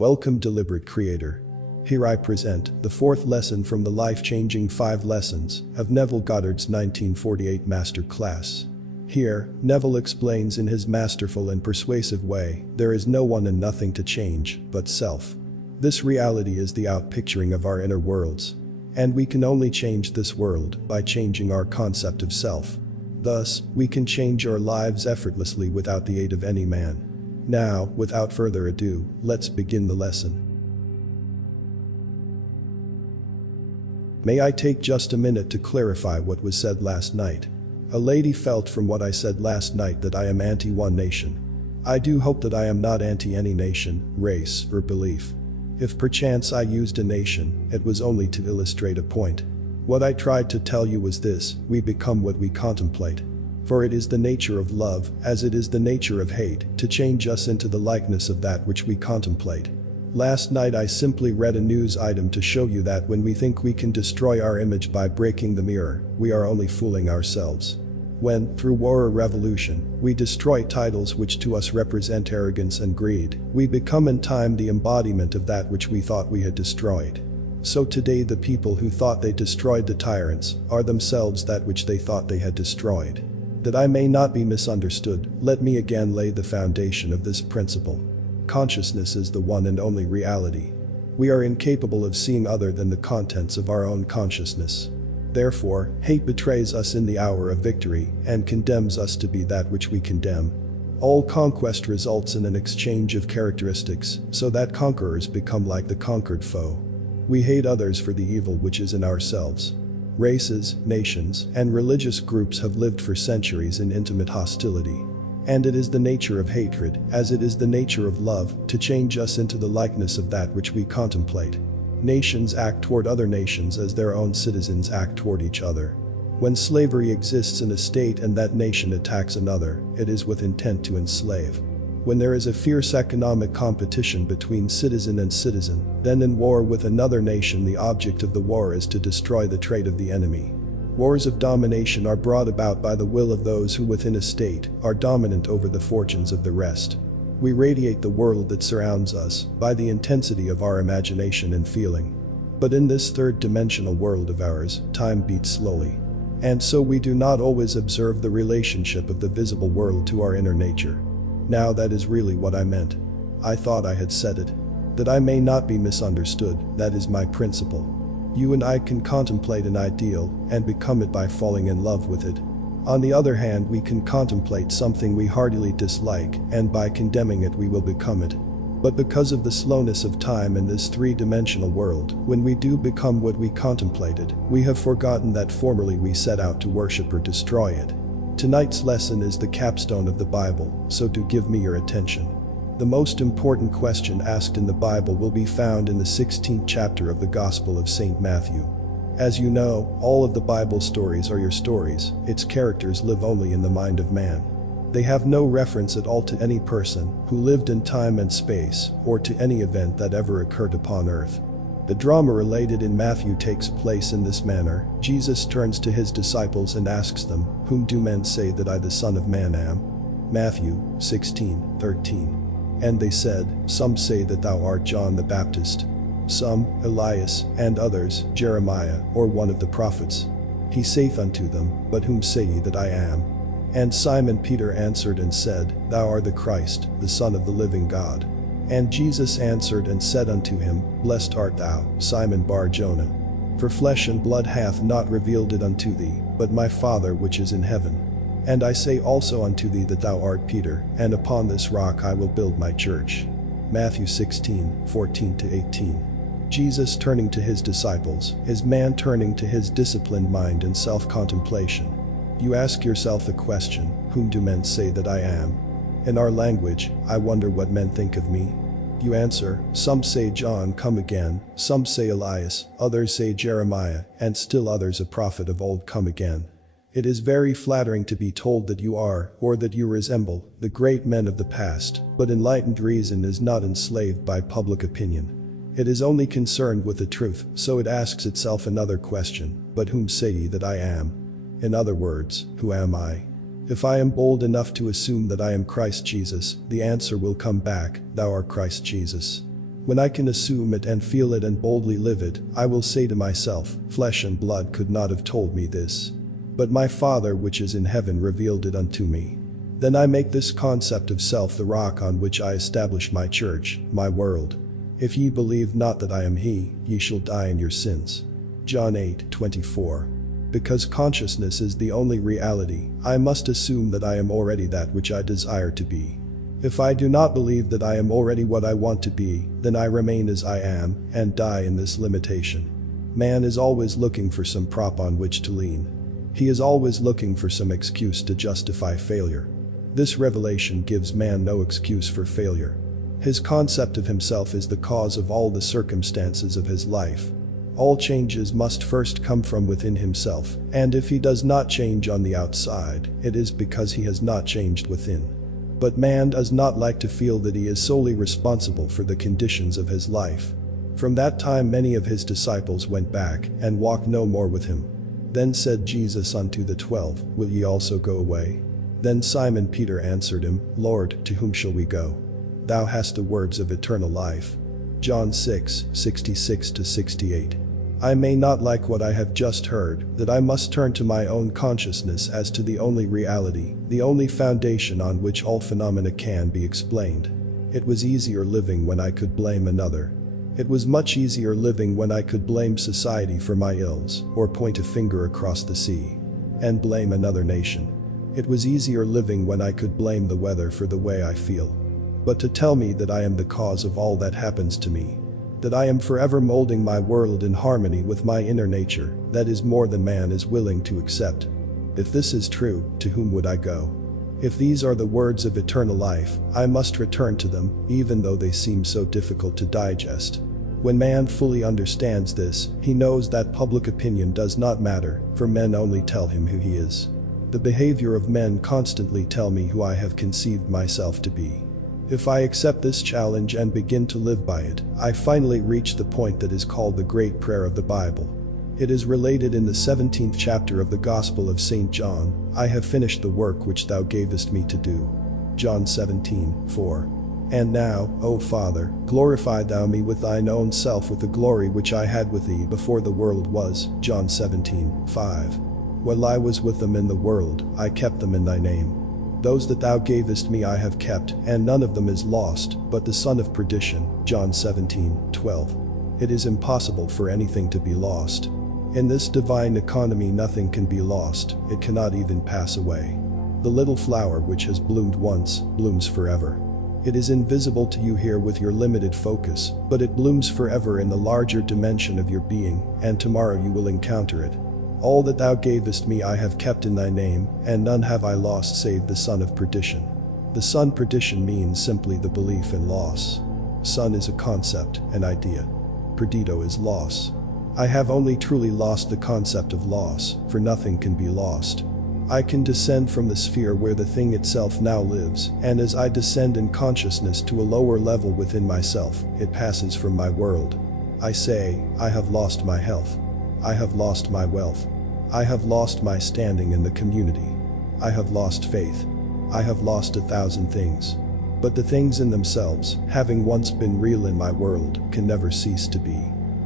Welcome, deliberate creator. Here I present the fourth lesson from the life-changing 5 lessons of Neville Goddard's 1948 master class. Here, Neville explains in his masterful and persuasive way, there is no one and nothing to change but self. This reality is the outpicturing of our inner worlds. And we can only change this world by changing our concept of self. Thus, we can change our lives effortlessly without the aid of any man. Now, without further ado, let's begin the lesson. May I take just a minute to clarify what was said last night? A lady felt from what I said last night that I am anti-one nation. I do hope that I am not anti any nation, race, or belief. If perchance I used a nation, it was only to illustrate a point. What I tried to tell you was this: we become what we contemplate. For it is the nature of love, as it is the nature of hate, to change us into the likeness of that which we contemplate. Last night I simply read a news item to show you that when we think we can destroy our image by breaking the mirror, we are only fooling ourselves. When, through war or revolution, we destroy titles which to us represent arrogance and greed, we become in time the embodiment of that which we thought we had destroyed. So today the people who thought they destroyed the tyrants are themselves that which they thought they had destroyed. That I may not be misunderstood, let me again lay the foundation of this principle. Consciousness is the one and only reality. We are incapable of seeing other than the contents of our own consciousness. Therefore, hate betrays us in the hour of victory and condemns us to be that which we condemn. All conquest results in an exchange of characteristics, so that conquerors become like the conquered foe. We hate others for the evil which is in ourselves. Races, nations, and religious groups have lived for centuries in intimate hostility. And it is the nature of hatred, as it is the nature of love, to change us into the likeness of that which we contemplate. Nations act toward other nations as their own citizens act toward each other. When slavery exists in a state and that nation attacks another, it is with intent to enslave. When there is a fierce economic competition between citizen and citizen, then in war with another nation the object of the war is to destroy the trade of the enemy. Wars of domination are brought about by the will of those who within a state are dominant over the fortunes of the rest. We radiate the world that surrounds us by the intensity of our imagination and feeling. But in this third-dimensional world of ours, time beats slowly. And so we do not always observe the relationship of the visible world to our inner nature. Now that is really what I meant. I thought I had said it. That I may not be misunderstood, that is my principle. You and I can contemplate an ideal and become it by falling in love with it. On the other hand, we can contemplate something we heartily dislike, and by condemning it we will become it. But because of the slowness of time in this three-dimensional world, when we do become what we contemplated, we have forgotten that formerly we set out to worship or destroy it. Tonight's lesson is the capstone of the Bible, so do give me your attention. The most important question asked in the Bible will be found in the 16th chapter of the Gospel of St. Matthew. As you know, all of the Bible stories are your stories, its characters live only in the mind of man. They have no reference at all to any person who lived in time and space, or to any event that ever occurred upon earth. The drama related in Matthew takes place in this manner. Jesus turns to his disciples and asks them, "Whom do men say that I the Son of Man am?" Matthew 16:13. And they said, "Some say that thou art John the Baptist, some, Elias, and others, Jeremiah, or one of the prophets." He saith unto them, "But whom say ye that I am?" And Simon Peter answered and said, "Thou art the Christ, the Son of the living God." And Jesus answered and said unto him, "Blessed art thou, Simon Bar-Jonah. For flesh and blood hath not revealed it unto thee, but my Father which is in heaven. And I say also unto thee that thou art Peter, and upon this rock I will build my church." Matthew 16:14-18. Jesus turning to his disciples, is man turning to his disciplined mind and self-contemplation. You ask yourself the question, whom do men say that I am? In our language, I wonder what men think of me. You answer, some say John come again, some say Elias, others say Jeremiah, and still others a prophet of old come again. It is very flattering to be told that you are, or that you resemble, the great men of the past, but enlightened reason is not enslaved by public opinion. It is only concerned with the truth, so it asks itself another question, but whom say ye that I am? In other words, who am I? If I am bold enough to assume that I am Christ Jesus, the answer will come back, thou art Christ Jesus. When I can assume it and feel it and boldly live it, I will say to myself, flesh and blood could not have told me this. But my Father which is in heaven revealed it unto me. Then I make this concept of self the rock on which I establish my church, my world. If ye believe not that I am he, ye shall die in your sins. John 8:24. Because consciousness is the only reality, I must assume that I am already that which I desire to be. If I do not believe that I am already what I want to be, then I remain as I am, and die in this limitation. Man is always looking for some prop on which to lean. He is always looking for some excuse to justify failure. This revelation gives man no excuse for failure. His concept of himself is the cause of all the circumstances of his life. All changes must first come from within himself, and if he does not change on the outside, it is because he has not changed within. But man does not like to feel that he is solely responsible for the conditions of his life. From that time many of his disciples went back, and walked no more with him. Then said Jesus unto the 12, Will ye also go away? Then Simon Peter answered him, Lord, to whom shall we go? Thou hast the words of eternal life. John 6:66-68. I may not like what I have just heard, that I must turn to my own consciousness as to the only reality, the only foundation on which all phenomena can be explained. It was easier living when I could blame another. It was much easier living when I could blame society for my ills, or point a finger across the sea and blame another nation. It was easier living when I could blame the weather for the way I feel. But to tell me that I am the cause of all that happens to me, that I am forever molding my world in harmony with my inner nature, that is more than man is willing to accept. If this is true, to whom would I go? If these are the words of eternal life, I must return to them, even though they seem so difficult to digest. When man fully understands this, he knows that public opinion does not matter, for men only tell him who he is. The behavior of men constantly tell me who I have conceived myself to be. If I accept this challenge and begin to live by it, I finally reach the point that is called the Great Prayer of the Bible. It is related in the 17th chapter of the Gospel of St. John, I have finished the work which thou gavest me to do. John 17:4. And now, O Father, glorify thou me with thine own self with the glory which I had with thee before the world was. John 17:5. While I was with them in the world, I kept them in thy name. Those that thou gavest me I have kept, and none of them is lost, but the son of perdition. John 17:12. It is impossible for anything to be lost. In this divine economy nothing can be lost, it cannot even pass away. The little flower which has bloomed once, blooms forever. It is invisible to you here with your limited focus, but it blooms forever in the larger dimension of your being, and tomorrow you will encounter it. All that thou gavest me I have kept in thy name, and none have I lost save the son of perdition. The son perdition means simply the belief in loss. Son is a concept, an idea. Perdido is loss. I have only truly lost the concept of loss, for nothing can be lost. I can descend from the sphere where the thing itself now lives, and as I descend in consciousness to a lower level within myself, it passes from my world. I say, I have lost my health. I have lost my wealth. I have lost my standing in the community. I have lost faith. I have lost 1,000 things. But the things in themselves, having once been real in my world, can never cease to be.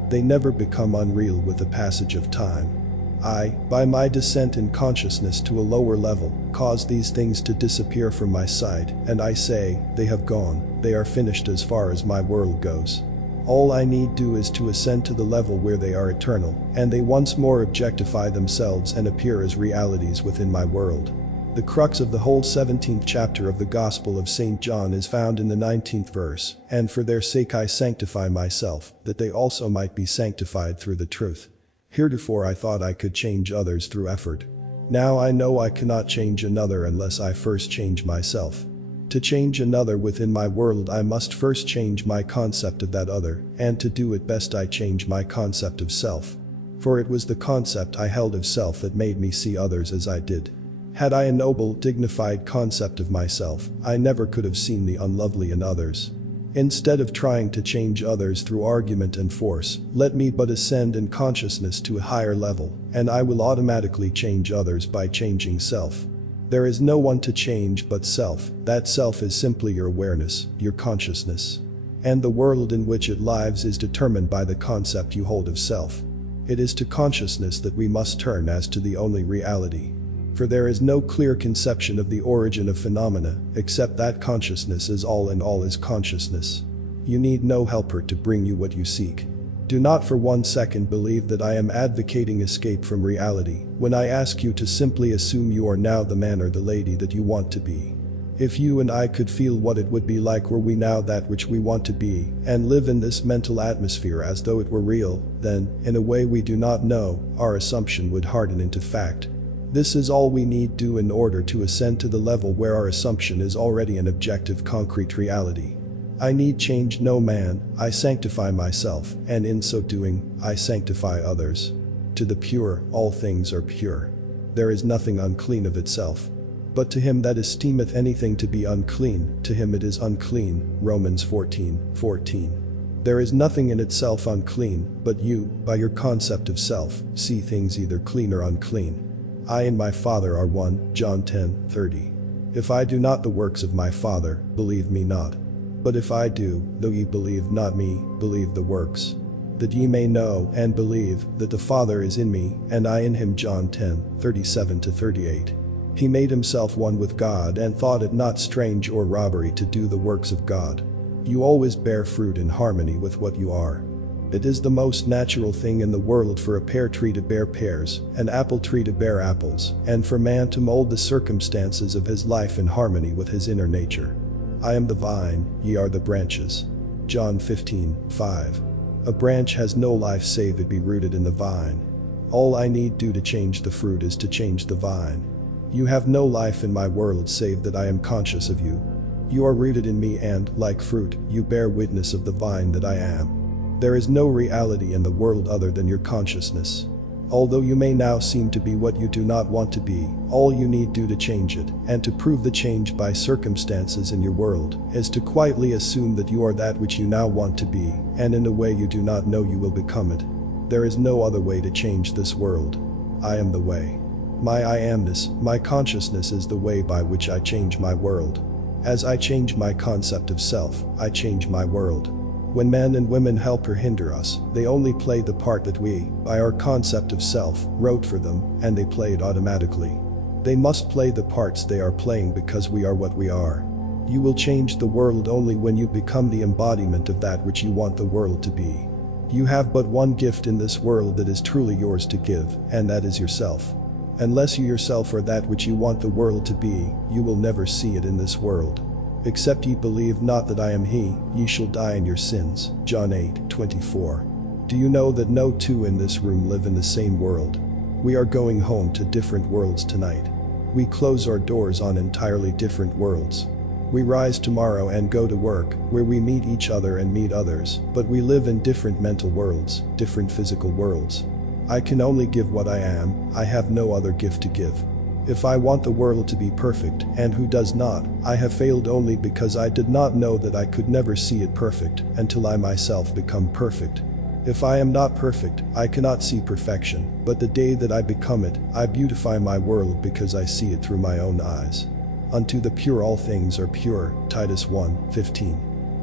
They never become unreal with the passage of time. I, by my descent in consciousness to a lower level, cause these things to disappear from my sight, and I say, they have gone, they are finished as far as my world goes. All I need do is to ascend to the level where they are eternal, and they once more objectify themselves and appear as realities within my world. The crux of the whole 17th chapter of the Gospel of St. John is found in the 19th verse, and for their sake I sanctify myself, that they also might be sanctified through the truth. Heretofore I thought I could change others through effort. Now I know I cannot change another unless I first change myself. To change another within my world I must first change my concept of that other, and to do it best I change my concept of self. For it was the concept I held of self that made me see others as I did. Had I a noble, dignified concept of myself, I never could have seen the unlovely in others. Instead of trying to change others through argument and force, let me but ascend in consciousness to a higher level, and I will automatically change others by changing self. There is no one to change but self. That self is simply your awareness, your consciousness. and the world in which it lives is determined by the concept you hold of self. It is to consciousness that we must turn as to the only reality. For there is no clear conception of the origin of phenomena, except that consciousness is all and all is consciousness. You need no helper to bring you what you seek. Do not for 1 second believe that I am advocating escape from reality when I ask you to simply assume you are now the man or the lady that you want to be. If you and I could feel what it would be like were we now that which we want to be, and live in this mental atmosphere as though it were real, then, in a way we do not know, our assumption would harden into fact. This is all we need do in order to ascend to the level where our assumption is already an objective concrete reality. I need change no man, I sanctify myself, and in so doing, I sanctify others. To the pure, all things are pure. There is nothing unclean of itself. But to him that esteemeth anything to be unclean, to him it is unclean. Romans 14:14. There is nothing in itself unclean, but you, by your concept of self, see things either clean or unclean. I and my Father are one, John 10:30. If I do not the works of my Father, believe me not. But if I do, though ye believe not me, believe the works. That ye may know and believe that the Father is in me, and I in him. John 10:37-38. He made himself one with God and thought it not strange or robbery to do the works of God. You always bear fruit in harmony with what you are. It is the most natural thing in the world for a pear tree to bear pears, an apple tree to bear apples, and for man to mold the circumstances of his life in harmony with his inner nature. I am the vine, ye are the branches. John 15:5. A branch has no life save it be rooted in the vine. All I need do to change the fruit is to change the vine. You have no life in my world save that I am conscious of you. You are rooted in me and, like fruit, you bear witness of the vine that I am. There is no reality in the world other than your consciousness. Although you may now seem to be what you do not want to be, all you need do to change it, and to prove the change by circumstances in your world, is to quietly assume that you are that which you now want to be, and in a way you do not know you will become it. There is no other way to change this world. I am the way. My I amness, my consciousness is the way by which I change my world. As I change my concept of self, I change my world. When men and women help or hinder us, they only play the part that we, by our concept of self, wrote for them, and they play it automatically. They must play the parts they are playing because we are what we are. You will change the world only when you become the embodiment of that which you want the world to be. You have but one gift in this world that is truly yours to give, and that is yourself. Unless you yourself are that which you want the world to be, you will never see it in this world. Except ye believe not that I am he, ye shall die in your sins. John 8:24. Do you know that no two in this room live in the same world? We are going home to different worlds tonight. We close our doors on entirely different worlds. We rise tomorrow and go to work, where we meet each other and meet others, but we live in different mental worlds, different physical worlds. I can only give what I am, I have no other gift to give. If I want the world to be perfect, and who does not, I have failed only because I did not know that I could never see it perfect until I myself become perfect. If I am not perfect, I cannot see perfection, but the day that I become it, I beautify my world because I see it through my own eyes. Unto the pure all things are pure, Titus 1:15.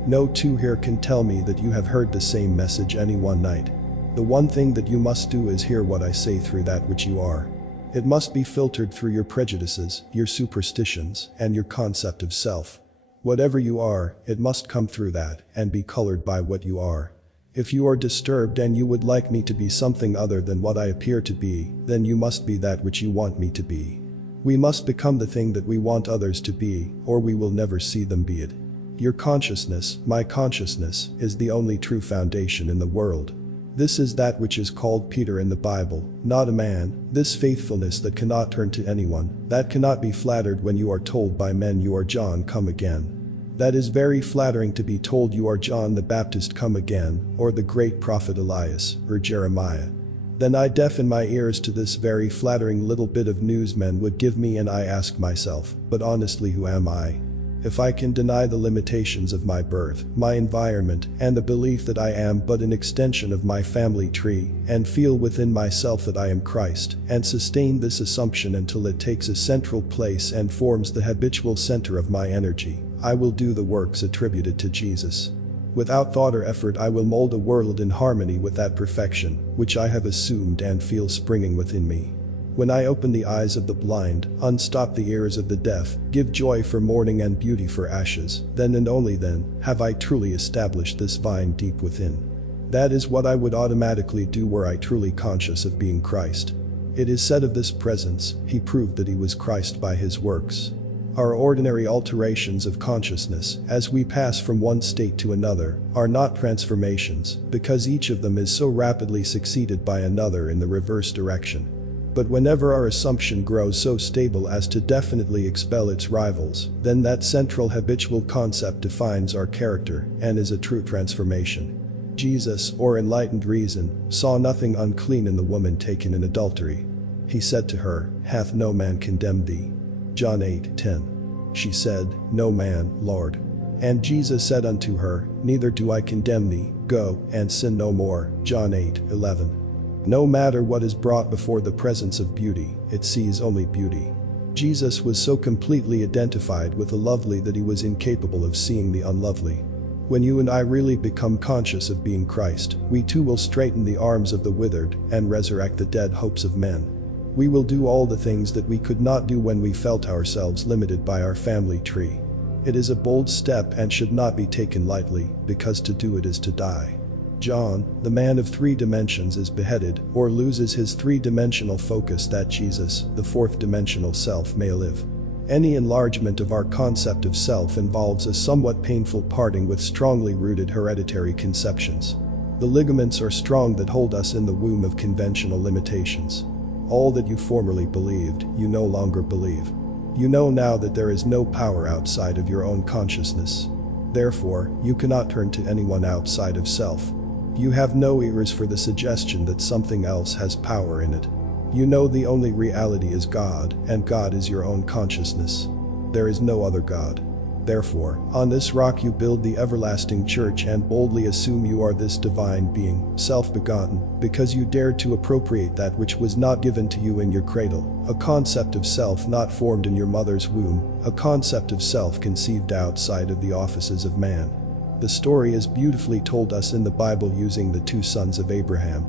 No two here can tell me that you have heard the same message any one night. The one thing that you must do is hear what I say through that which you are. It must be filtered through your prejudices, your superstitions, and your concept of self. Whatever you are, it must come through that, and be colored by what you are. If you are disturbed and you would like me to be something other than what I appear to be, then you must be that which you want me to be. We must become the thing that we want others to be, or we will never see them be it. Your consciousness, my consciousness, is the only true foundation in the world. This is that which is called Peter in the Bible, not a man, this faithfulness that cannot turn to anyone, that cannot be flattered when you are told by men you are John come again. That is very flattering to be told you are John the Baptist come again, or the great prophet Elias, or Jeremiah. Then I deafen my ears to this very flattering little bit of news men would give me, and I ask myself, but honestly who am I? If I can deny the limitations of my birth, my environment, and the belief that I am but an extension of my family tree, and feel within myself that I am Christ, and sustain this assumption until it takes a central place and forms the habitual center of my energy, I will do the works attributed to Jesus. Without thought or effort I will mold a world in harmony with that perfection, which I have assumed and feel springing within me. When I open the eyes of the blind, unstop the ears of the deaf, give joy for mourning and beauty for ashes, then and only then, have I truly established this vine deep within. That is what I would automatically do were I truly conscious of being Christ. It is said of this presence, he proved that he was Christ by his works. Our ordinary alterations of consciousness, as we pass from one state to another, are not transformations, because each of them is so rapidly succeeded by another in the reverse direction. But whenever our assumption grows so stable as to definitely expel its rivals, then that central habitual concept defines our character and is a true transformation. Jesus, or enlightened reason, saw nothing unclean in the woman taken in adultery. He said to her, "Hath no man condemned thee?" John 8:10. She said, "No man, Lord." And Jesus said unto her, "Neither do I condemn thee, go, and sin no more." John 8:11. No matter what is brought before the presence of beauty, it sees only beauty. Jesus was so completely identified with the lovely that he was incapable of seeing the unlovely. When you and I really become conscious of being Christ, we too will straighten the arms of the withered and resurrect the dead hopes of men. We will do all the things that we could not do when we felt ourselves limited by our family tree. It is a bold step and should not be taken lightly, because to do it is to die. John, the man of 3 dimensions, is beheaded or loses his 3-dimensional focus that Jesus, the 4th-dimensional self, may live. Any enlargement of our concept of self involves a somewhat painful parting with strongly rooted hereditary conceptions. The ligaments are strong that hold us in the womb of conventional limitations. All that you formerly believed, you no longer believe. You know now that there is no power outside of your own consciousness. Therefore, you cannot turn to anyone outside of self. You have no ears for the suggestion that something else has power in it. You know the only reality is God, and God is your own consciousness. There is no other God. Therefore, on this rock you build the everlasting church and boldly assume you are this divine being, self-begotten, because you dared to appropriate that which was not given to you in your cradle, a concept of self not formed in your mother's womb, a concept of self conceived outside of the offices of man. The story is beautifully told us in the Bible using the 2 sons of Abraham.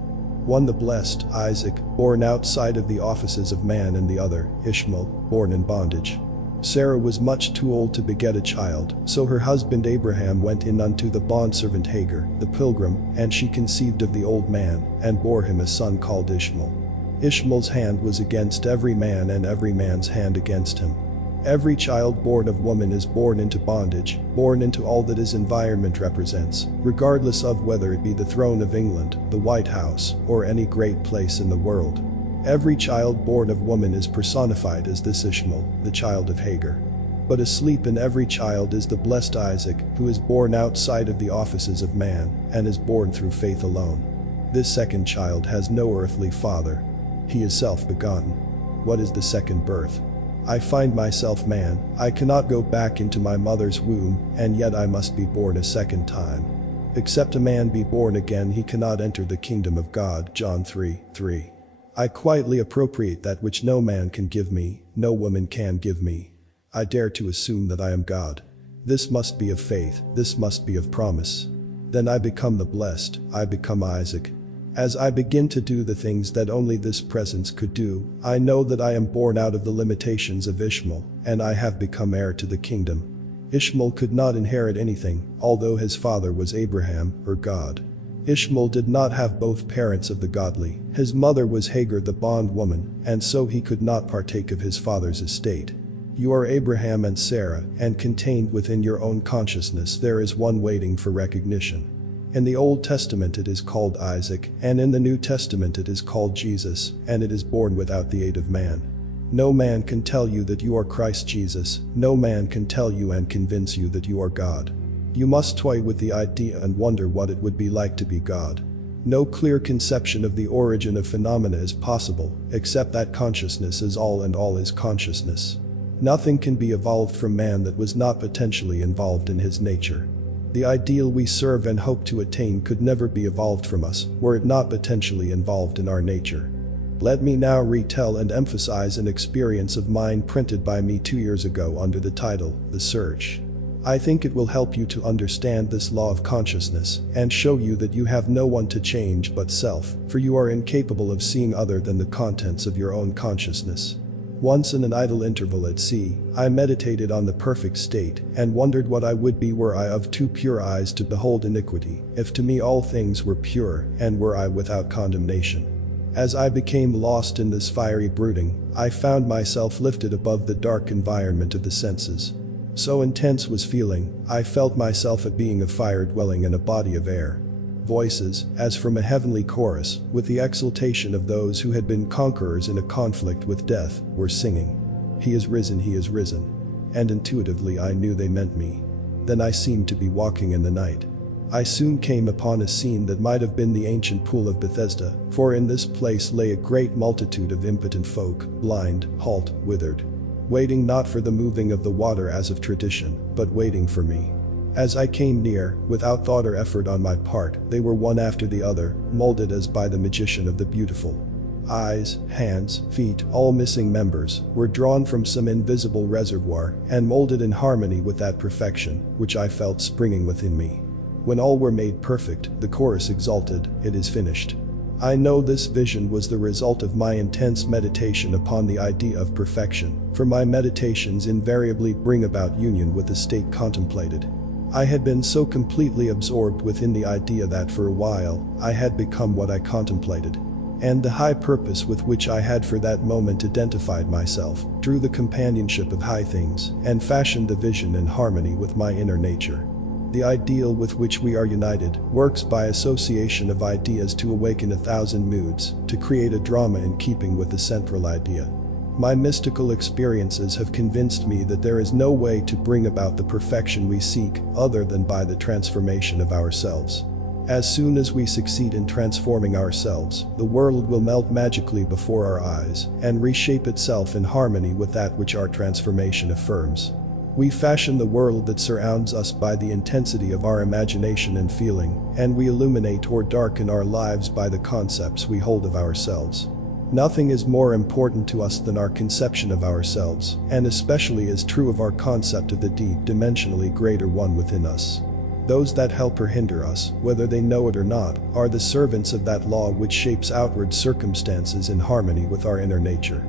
One the blessed, Isaac, born outside of the offices of man, and the other, Ishmael, born in bondage. Sarah was much too old to beget a child, so her husband Abraham went in unto the bondservant Hagar, the pilgrim, and she conceived of the old man, and bore him a son called Ishmael. Ishmael's hand was against every man and every man's hand against him. Every child born of woman is born into bondage, born into all that his environment represents, regardless of whether it be the throne of England, the White House, or any great place in the world. Every child born of woman is personified as this Ishmael, the child of Hagar. But asleep in every child is the blessed Isaac, who is born outside of the offices of man, and is born through faith alone. This second child has no earthly father. He is self-begotten. What is the second birth? I find myself man, I cannot go back into my mother's womb, and yet I must be born a second time. Except a man be born again, he cannot enter the kingdom of God. John 3:3. I quietly appropriate that which no man can give me, no woman can give me. I dare to assume that I am God. This must be of faith, this must be of promise. Then I become the blessed, I become Isaac. As I begin to do the things that only this presence could do, I know that I am born out of the limitations of Ishmael, and I have become heir to the kingdom. Ishmael could not inherit anything, although his father was Abraham, or God. Ishmael did not have both parents of the godly, his mother was Hagar the bondwoman, and so he could not partake of his father's estate. You are Abraham and Sarah, and contained within your own consciousness there is one waiting for recognition. In the Old Testament it is called Isaac, and in the New Testament it is called Jesus, and it is born without the aid of man. No man can tell you that you are Christ Jesus, no man can tell you and convince you that you are God. You must toy with the idea and wonder what it would be like to be God. No clear conception of the origin of phenomena is possible, except that consciousness is all and all is consciousness. Nothing can be evolved from man that was not potentially involved in his nature. The ideal we serve and hope to attain could never be evolved from us, were it not potentially involved in our nature. Let me now retell and emphasize an experience of mine printed by me 2 years ago under the title, The Search. I think it will help you to understand this law of consciousness and show you that you have no one to change but self, for you are incapable of seeing other than the contents of your own consciousness. Once in an idle interval at sea, I meditated on the perfect state and wondered what I would be were I of too pure eyes to behold iniquity, if to me all things were pure, and were I without condemnation. As I became lost in this fiery brooding, I found myself lifted above the dark environment of the senses. So intense was feeling, I felt myself a being of fire dwelling in a body of air. Voices, as from a heavenly chorus, with the exultation of those who had been conquerors in a conflict with death, were singing, "He is risen, he is risen." And intuitively I knew they meant me. Then I seemed to be walking in the night. I soon came upon a scene that might have been the ancient pool of Bethesda, for in this place lay a great multitude of impotent folk, blind, halt, withered. Waiting not for the moving of the water as of tradition, but waiting for me. As I came near, without thought or effort on my part, they were one after the other, molded as by the magician of the beautiful. Eyes, hands, feet, all missing members, were drawn from some invisible reservoir and molded in harmony with that perfection, which I felt springing within me. When all were made perfect, the chorus exulted, "It is finished." I know this vision was the result of my intense meditation upon the idea of perfection, for my meditations invariably bring about union with the state contemplated. I had been so completely absorbed within the idea that for a while, I had become what I contemplated. And the high purpose with which I had for that moment identified myself, drew the companionship of high things, and fashioned the vision in harmony with my inner nature. The ideal with which we are united works by association of ideas to awaken 1,000 moods, to create a drama in keeping with the central idea. My mystical experiences have convinced me that there is no way to bring about the perfection we seek other than by the transformation of ourselves. As soon as we succeed in transforming ourselves, the world will melt magically before our eyes and reshape itself in harmony with that which our transformation affirms. We fashion the world that surrounds us by the intensity of our imagination and feeling, and we illuminate or darken our lives by the concepts we hold of ourselves. Nothing is more important to us than our conception of ourselves, and especially is true of our concept of the deep, dimensionally greater one within us. Those that help or hinder us, whether they know it or not, are the servants of that law which shapes outward circumstances in harmony with our inner nature.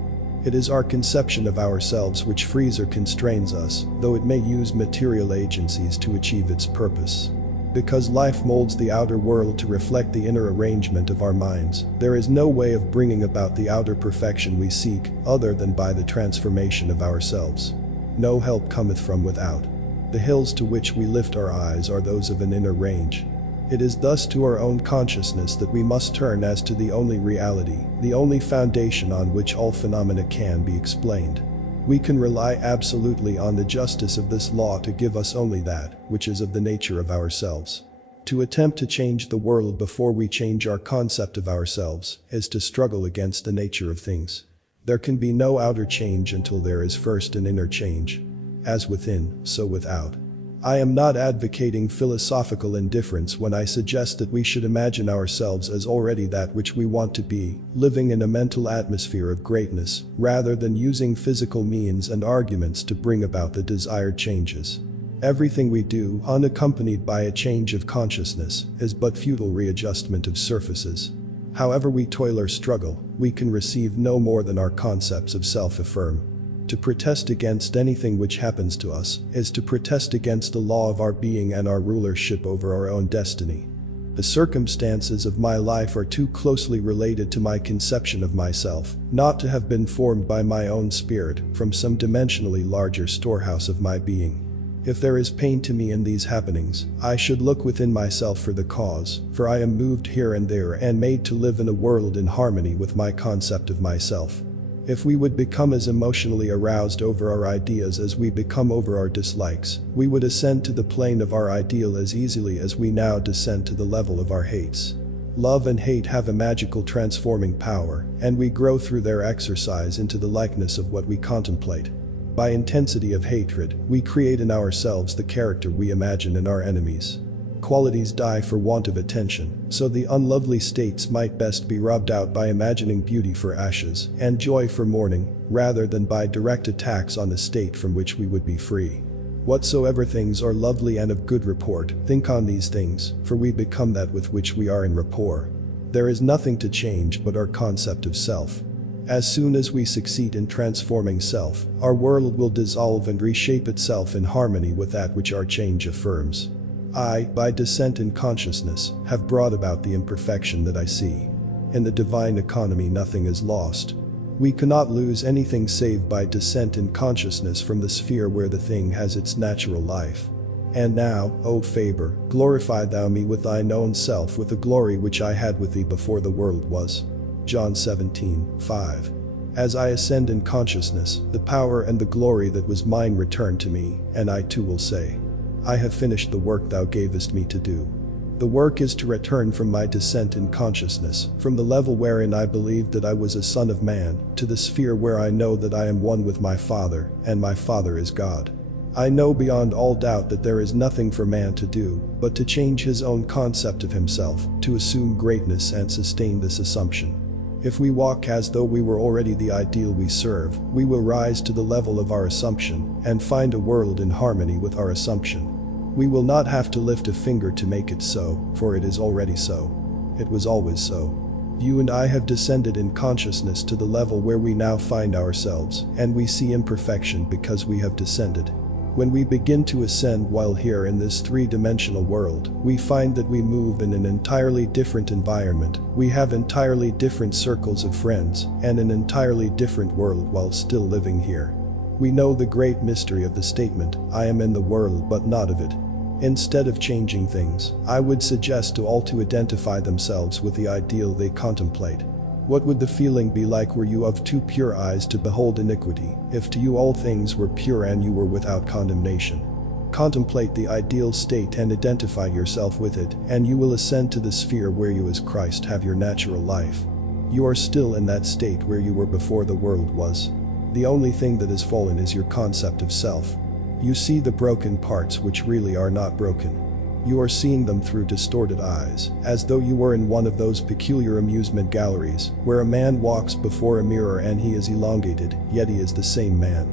It is our conception of ourselves which frees or constrains us, though it may use material agencies to achieve its purpose. Because life molds the outer world to reflect the inner arrangement of our minds, there is no way of bringing about the outer perfection we seek, other than by the transformation of ourselves. No help cometh from without. The hills to which we lift our eyes are those of an inner range. It is thus to our own consciousness that we must turn as to the only reality, the only foundation on which all phenomena can be explained. We can rely absolutely on the justice of this law to give us only that which is of the nature of ourselves. To attempt to change the world before we change our concept of ourselves is to struggle against the nature of things. There can be no outer change until there is first an inner change. As within, so without. I am not advocating philosophical indifference when I suggest that we should imagine ourselves as already that which we want to be, living in a mental atmosphere of greatness, rather than using physical means and arguments to bring about the desired changes. Everything we do, unaccompanied by a change of consciousness, is but futile readjustment of surfaces. However we toil or struggle, we can receive no more than our concepts of self affirm. To protest against anything which happens to us is to protest against the law of our being and our rulership over our own destiny. The circumstances of my life are too closely related to my conception of myself, not to have been formed by my own spirit from some dimensionally larger storehouse of my being. If there is pain to me in these happenings, I should look within myself for the cause, for I am moved here and there and made to live in a world in harmony with my concept of myself. If we would become as emotionally aroused over our ideas as we become over our dislikes, we would ascend to the plane of our ideal as easily as we now descend to the level of our hates. Love and hate have a magical transforming power, and we grow through their exercise into the likeness of what we contemplate. By intensity of hatred, we create in ourselves the character we imagine in our enemies. Qualities die for want of attention, so the unlovely states might best be rubbed out by imagining beauty for ashes and joy for mourning, rather than by direct attacks on the state from which we would be free. Whatsoever things are lovely and of good report, think on these things, for we become that with which we are in rapport. There is nothing to change but our concept of self. As soon as we succeed in transforming self, our world will dissolve and reshape itself in harmony with that which our change affirms. I, by descent in consciousness, have brought about the imperfection that I see. In the divine economy nothing is lost. We cannot lose anything save by descent in consciousness from the sphere where the thing has its natural life. And now, O Faber, glorify thou me with thine own self with the glory which I had with thee before the world was. John 17:5. As I ascend in consciousness, the power and the glory that was mine return to me, and I too will say, I have finished the work thou gavest me to do. The work is to return from my descent in consciousness, from the level wherein I believed that I was a son of man, to the sphere where I know that I am one with my Father, and my Father is God. I know beyond all doubt that there is nothing for man to do, but to change his own concept of himself, to assume greatness and sustain this assumption. If we walk as though we were already the ideal we serve, we will rise to the level of our assumption, and find a world in harmony with our assumption. We will not have to lift a finger to make it so, for it is already so. It was always so. You and I have descended in consciousness to the level where we now find ourselves, and we see imperfection because we have descended. When we begin to ascend while here in this three-dimensional world, we find that we move in an entirely different environment, we have entirely different circles of friends, and an entirely different world while still living here. We know the great mystery of the statement, I am in the world but not of it. Instead of changing things, I would suggest to all to identify themselves with the ideal they contemplate. What would the feeling be like were you of too pure eyes to behold iniquity, if to you all things were pure and you were without condemnation? Contemplate the ideal state and identify yourself with it, and you will ascend to the sphere where you as Christ have your natural life. You are still in that state where you were before the world was. The only thing that has fallen is your concept of self. You see the broken parts which really are not broken. You are seeing them through distorted eyes, as though you were in one of those peculiar amusement galleries, where a man walks before a mirror and he is elongated, yet he is the same man.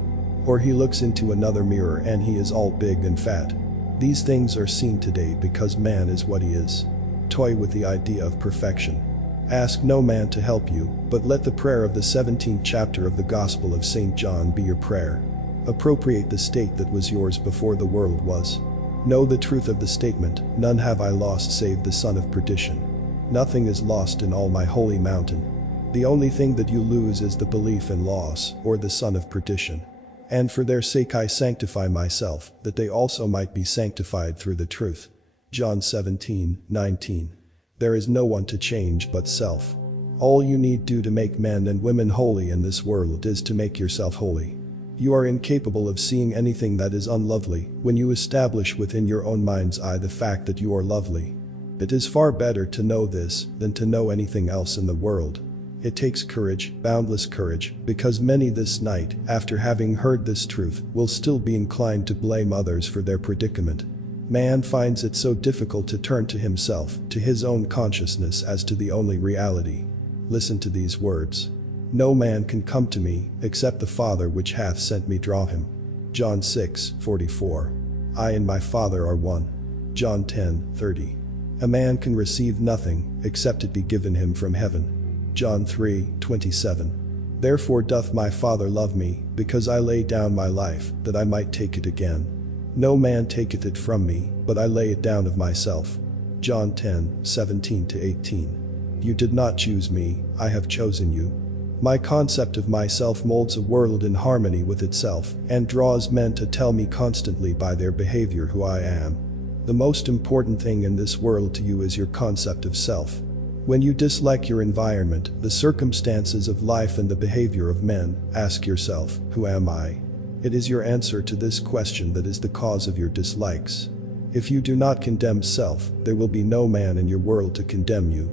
Or he looks into another mirror and he is all big and fat. These things are seen today because man is what he is. Toy with the idea of perfection. Ask no man to help you, but let the prayer of the 17th chapter of the Gospel of St. John be your prayer. Appropriate the state that was yours before the world was. Know the truth of the statement, none have I lost save the son of perdition. Nothing is lost in all my holy mountain. The only thing that you lose is the belief in loss, or the son of perdition. And for their sake I sanctify myself, that they also might be sanctified through the truth. John 17:19. There is no one to change but self. All you need do to make men and women holy in this world is to make yourself holy. You are incapable of seeing anything that is unlovely when you establish within your own mind's eye the fact that you are lovely. It is far better to know this than to know anything else in the world. It takes courage, boundless courage, because many this night, after having heard this truth, will still be inclined to blame others for their predicament. Man finds it so difficult to turn to himself, to his own consciousness as to the only reality. Listen to these words. No man can come to me, except the Father which hath sent me draw him. John 6:44. I and my Father are one. John 10:30. A man can receive nothing, except it be given him from heaven. John 3:27. Therefore doth my Father love me, because I lay down my life, that I might take it again. No man taketh it from me, but I lay it down of myself. John 10:17-18. You did not choose me, I have chosen you. My concept of myself molds a world in harmony with itself, and draws men to tell me constantly by their behavior who I am. The most important thing in this world to you is your concept of self. When you dislike your environment, the circumstances of life and the behavior of men, ask yourself, who am I? It is your answer to this question that is the cause of your dislikes. If you do not condemn self, there will be no man in your world to condemn you.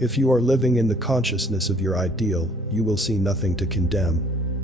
If you are living in the consciousness of your ideal, you will see nothing to condemn.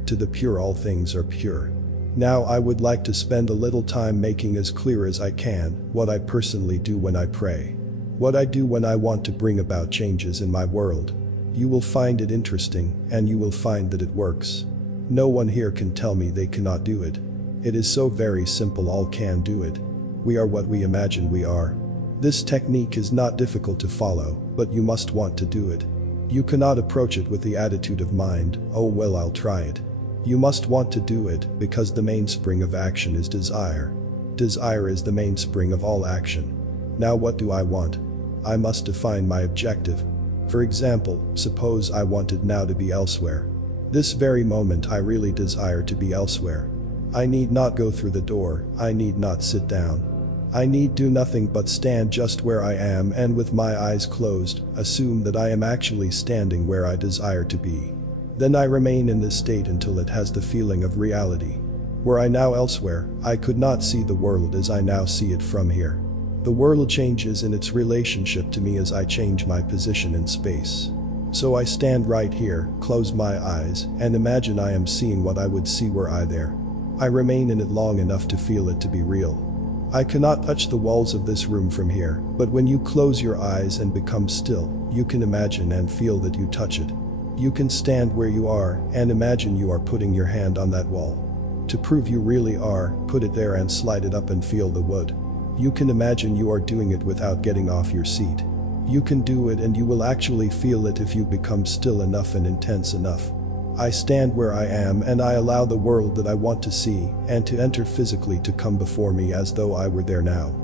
To the pure all things are pure. Now I would like to spend a little time making as clear as I can what I personally do when I pray. What I do when I want to bring about changes in my world. You will find it interesting, and you will find that it works. No one here can tell me they cannot do it. It is so very simple, all can do it. We are what we imagine we are. This technique is not difficult to follow, but you must want to do it. You cannot approach it with the attitude of mind, oh well, I'll try it. You must want to do it, because the mainspring of action is desire. Desire is the mainspring of all action. Now what do I want? I must define my objective. For example, suppose I wanted now to be elsewhere. This very moment I really desire to be elsewhere. I need not go through the door, I need not sit down. I need do nothing but stand just where I am and with my eyes closed, assume that I am actually standing where I desire to be. Then I remain in this state until it has the feeling of reality. Were I now elsewhere, I could not see the world as I now see it from here. The world changes in its relationship to me as I change my position in space. So I stand right here, close my eyes, and imagine I am seeing what I would see were I there. I remain in it long enough to feel it to be real. I cannot touch the walls of this room from here, but when you close your eyes and become still, you can imagine and feel that you touch it. You can stand where you are and imagine you are putting your hand on that wall. To prove you really are, put it there and slide it up and feel the wood. You can imagine you are doing it without getting off your seat. You can do it and you will actually feel it if you become still enough and intense enough. I stand where I am and I allow the world that I want to see and to enter physically to come before me as though I were there now.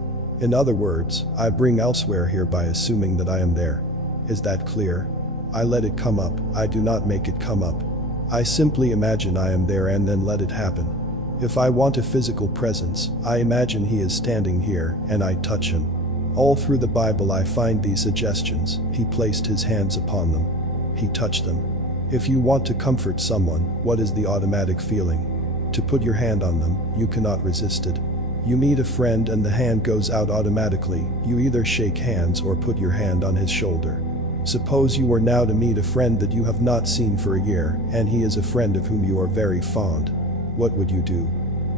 In other words, I bring elsewhere here by assuming that I am there. Is that clear? I let it come up, I do not make it come up. I simply imagine I am there and then let it happen. If I want a physical presence, I imagine he is standing here and I touch him. All through the Bible I find these suggestions. He placed his hands upon them. He touched them. If you want to comfort someone, what is the automatic feeling? To put your hand on them, you cannot resist it. You meet a friend and the hand goes out automatically, you either shake hands or put your hand on his shoulder. Suppose you were now to meet a friend that you have not seen for a year, and he is a friend of whom you are very fond. What would you do?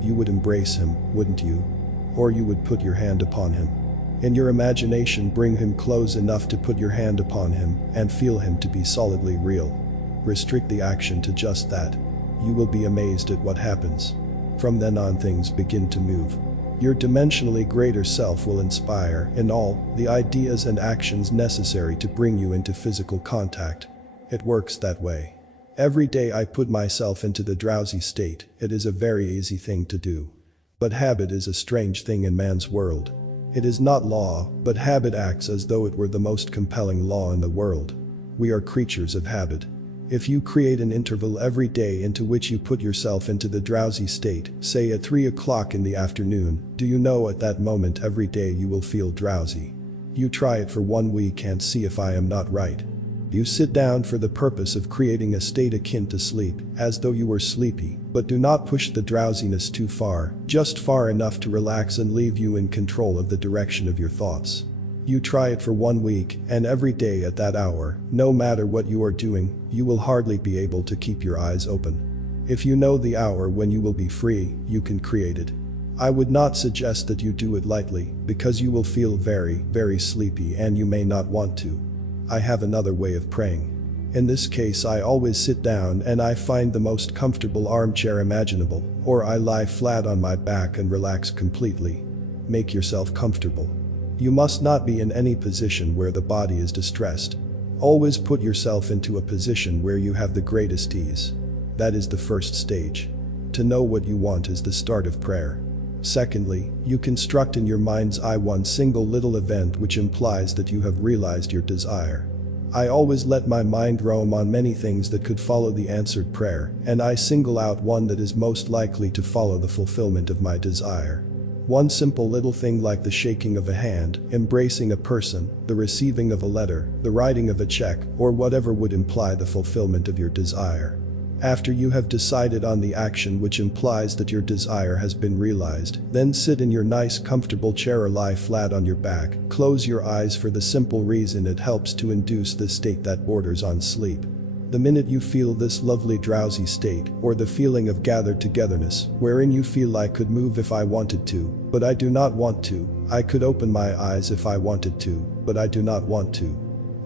You would embrace him, wouldn't you? Or you would put your hand upon him. In your imagination, bring him close enough to put your hand upon him and feel him to be solidly real. Restrict the action to just that. You will be amazed at what happens. From then on, things begin to move. Your dimensionally greater self will inspire, in all, the ideas and actions necessary to bring you into physical contact. It works that way. Every day I put myself into the drowsy state. It is a very easy thing to do. But habit is a strange thing in man's world. It is not law, but habit acts as though it were the most compelling law in the world. We are creatures of habit. If you create an interval every day into which you put yourself into the drowsy state, say at 3 o'clock in the afternoon, do you know at that moment every day you will feel drowsy? You try it for 1 week and see if I am not right. You sit down for the purpose of creating a state akin to sleep, as though you were sleepy, but do not push the drowsiness too far, just far enough to relax and leave you in control of the direction of your thoughts. You try it for 1 week, and every day at that hour, no matter what you are doing, you will hardly be able to keep your eyes open. If you know the hour when you will be free, you can create it. I would not suggest that you do it lightly, because you will feel very, very sleepy and you may not want to. I have another way of praying. In this case I always sit down and I find the most comfortable armchair imaginable, or I lie flat on my back and relax completely. Make yourself comfortable. You must not be in any position where the body is distressed. Always put yourself into a position where you have the greatest ease. That is the first stage. To know what you want is the start of prayer. Secondly, you construct in your mind's eye one single little event which implies that you have realized your desire. I always let my mind roam on many things that could follow the answered prayer, and I single out one that is most likely to follow the fulfillment of my desire. One simple little thing like the shaking of a hand, embracing a person, the receiving of a letter, the writing of a check, or whatever would imply the fulfillment of your desire. After you have decided on the action which implies that your desire has been realized, then sit in your nice comfortable chair or lie flat on your back, close your eyes for the simple reason it helps to induce the state that borders on sleep. The minute you feel this lovely drowsy state, or the feeling of gathered togetherness, wherein you feel I could move if I wanted to, but I do not want to, I could open my eyes if I wanted to, but I do not want to.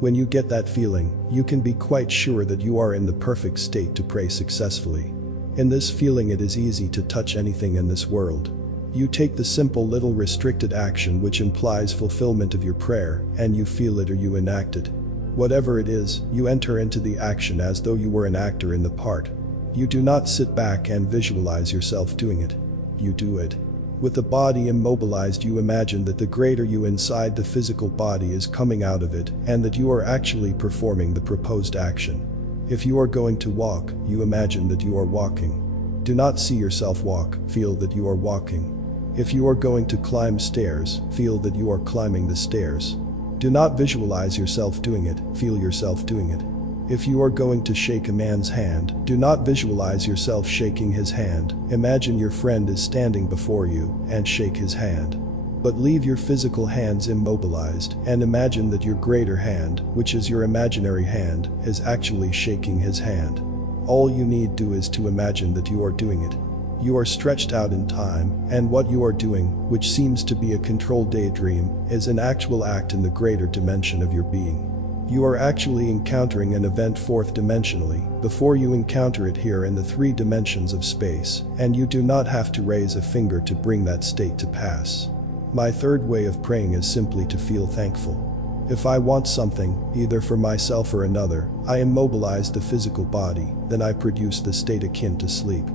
When you get that feeling, you can be quite sure that you are in the perfect state to pray successfully. In this feeling it is easy to touch anything in this world. You take the simple little restricted action which implies fulfillment of your prayer, and you feel it or you enact it. Whatever it is, you enter into the action as though you were an actor in the part. You do not sit back and visualize yourself doing it. You do it. With the body immobilized, you imagine that the greater you inside the physical body is coming out of it, and that you are actually performing the proposed action. If you are going to walk, you imagine that you are walking. Do not see yourself walk, feel that you are walking. If you are going to climb stairs, feel that you are climbing the stairs. Do not visualize yourself doing it, feel yourself doing it. If you are going to shake a man's hand, do not visualize yourself shaking his hand, imagine your friend is standing before you, and shake his hand. But leave your physical hands immobilized, and imagine that your greater hand, which is your imaginary hand, is actually shaking his hand. All you need do is to imagine that you are doing it. You are stretched out in time, and what you are doing, which seems to be a controlled daydream, is an actual act in the greater dimension of your being. You are actually encountering an event fourth dimensionally, before you encounter it here in the 3 dimensions of space, and you do not have to raise a finger to bring that state to pass. My third way of praying is simply to feel thankful. If I want something, either for myself or another, I immobilize the physical body, then I produce the state akin to sleep.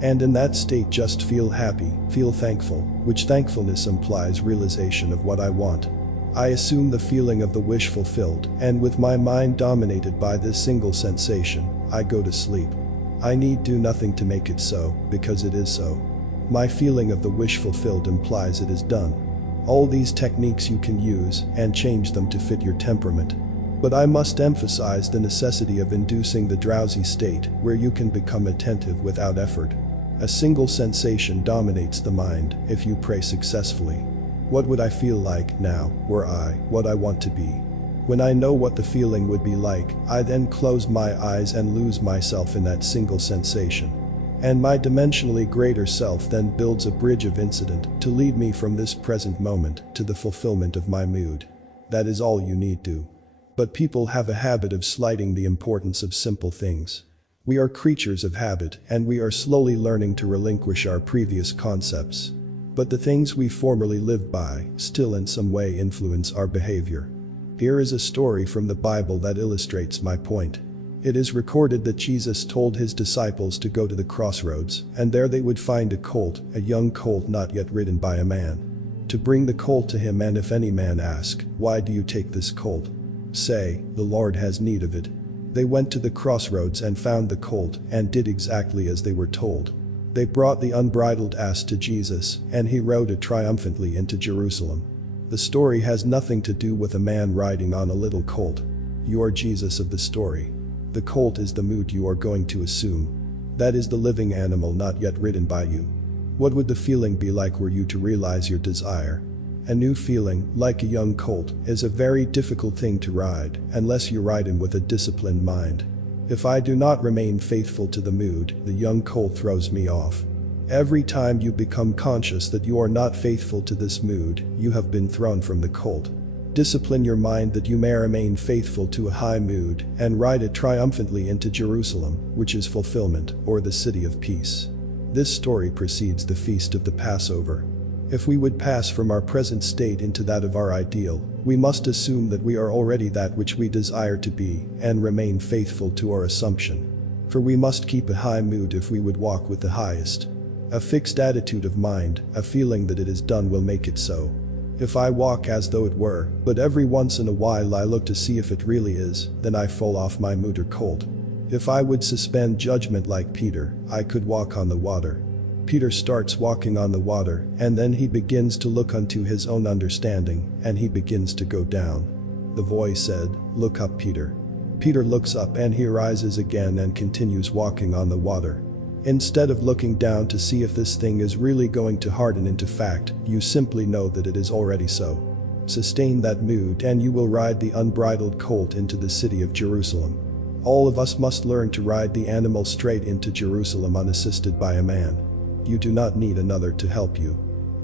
And in that state just feel happy, feel thankful, which thankfulness implies realization of what I want. I assume the feeling of the wish fulfilled, and with my mind dominated by this single sensation, I go to sleep. I need do nothing to make it so, because it is so. My feeling of the wish fulfilled implies it is done. All these techniques you can use, and change them to fit your temperament. But I must emphasize the necessity of inducing the drowsy state, where you can become attentive without effort. A single sensation dominates the mind, if you pray successfully. What would I feel like now, were I what I want to be? When I know what the feeling would be like, I then close my eyes and lose myself in that single sensation. And my dimensionally greater self then builds a bridge of incident to lead me from this present moment to the fulfillment of my mood. That is all you need do. But people have a habit of slighting the importance of simple things. We are creatures of habit, and we are slowly learning to relinquish our previous concepts. But the things we formerly lived by still in some way influence our behavior. Here is a story from the Bible that illustrates my point. It is recorded that Jesus told his disciples to go to the crossroads, and there they would find a colt, a young colt not yet ridden by a man. To bring the colt to him, and if any man ask, "Why do you take this colt?" say, "The Lord has need of it." They went to the crossroads and found the colt, and did exactly as they were told. They brought the unbridled ass to Jesus, and he rode it triumphantly into Jerusalem. The story has nothing to do with a man riding on a little colt. You are Jesus of the story. The colt is the mood you are going to assume. That is the living animal not yet ridden by you. What would the feeling be like were you to realize your desire? A new feeling, like a young colt, is a very difficult thing to ride, unless you ride him with a disciplined mind. If I do not remain faithful to the mood, the young colt throws me off. Every time you become conscious that you are not faithful to this mood, you have been thrown from the colt. Discipline your mind that you may remain faithful to a high mood, and ride it triumphantly into Jerusalem, which is fulfillment, or the city of peace. This story precedes the feast of the Passover. If we would pass from our present state into that of our ideal, we must assume that we are already that which we desire to be, and remain faithful to our assumption. For we must keep a high mood if we would walk with the highest. A fixed attitude of mind, a feeling that it is done, will make it so. If I walk as though it were, but every once in a while I look to see if it really is, then I fall off my mood or colt. If I would suspend judgment like Peter, I could walk on the water. Peter starts walking on the water, and then he begins to look unto his own understanding, and he begins to go down. The voice said, "Look up, Peter." Peter looks up and he rises again and continues walking on the water. Instead of looking down to see if this thing is really going to harden into fact, you simply know that it is already so. Sustain that mood and you will ride the unbridled colt into the city of Jerusalem. All of us must learn to ride the animal straight into Jerusalem unassisted by a man. You do not need another to help you.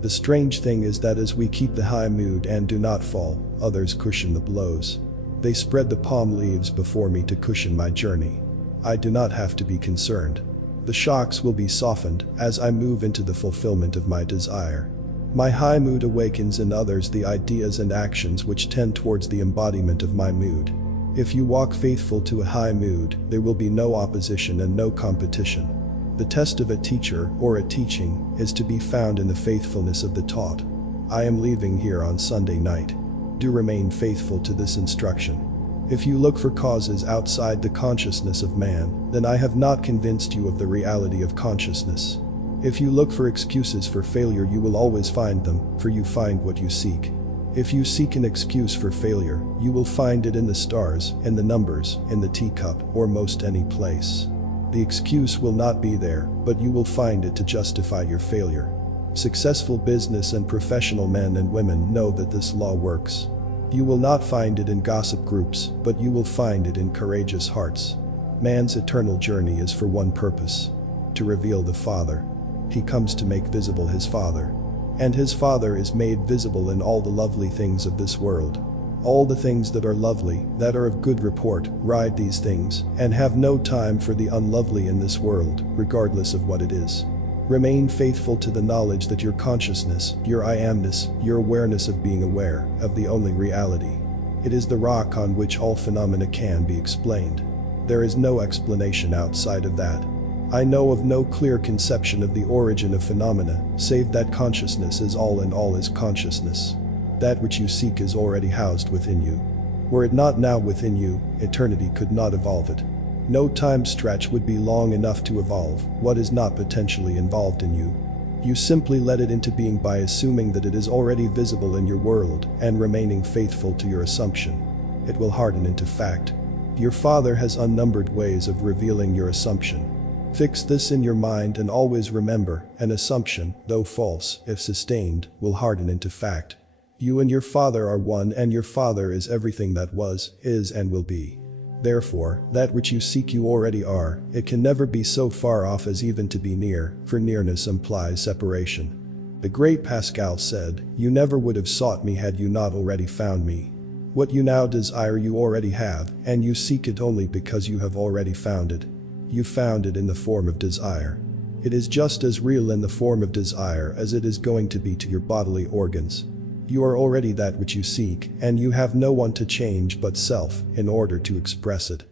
The strange thing is that as we keep the high mood and do not fall, others cushion the blows. They spread the palm leaves before me to cushion my journey. I do not have to be concerned. The shocks will be softened as I move into the fulfillment of my desire. My high mood awakens in others the ideas and actions which tend towards the embodiment of my mood. If you walk faithful to a high mood, there will be no opposition and no competition. The test of a teacher or a teaching is to be found in the faithfulness of the taught. I am leaving here on Sunday night. Do remain faithful to this instruction. If you look for causes outside the consciousness of man, then I have not convinced you of the reality of consciousness. If you look for excuses for failure, you will always find them, for you find what you seek. If you seek an excuse for failure, you will find it in the stars, in the numbers, in the teacup, or most any place. The excuse will not be there, but you will find it to justify your failure. Successful business and professional men and women know that this law works. You will not find it in gossip groups, but you will find it in courageous hearts. Man's eternal journey is for one purpose: to reveal the Father. He comes to make visible his Father. And his Father is made visible in all the lovely things of this world. All the things that are lovely, that are of good report, ride these things, and have no time for the unlovely in this world, regardless of what it is. Remain faithful to the knowledge that your consciousness, your I amness, your awareness of being aware of the only reality. It is the rock on which all phenomena can be explained. There is no explanation outside of that. I know of no clear conception of the origin of phenomena, save that consciousness is all and all is consciousness. That which you seek is already housed within you. Were it not now within you, eternity could not evolve it. No time stretch would be long enough to evolve what is not potentially involved in you. You simply let it into being by assuming that it is already visible in your world and remaining faithful to your assumption. It will harden into fact. Your Father has unnumbered ways of revealing your assumption. Fix this in your mind and always remember, an assumption, though false, if sustained, will harden into fact. You and your Father are one, and your Father is everything that was, is, and will be. Therefore, that which you seek you already are. It can never be so far off as even to be near, for nearness implies separation. The great Pascal said, "You never would have sought me had you not already found me." What you now desire you already have, and you seek it only because you have already found it. You found it in the form of desire. It is just as real in the form of desire as it is going to be to your bodily organs. You are already that which you seek, and you have no one to change but self in order to express it.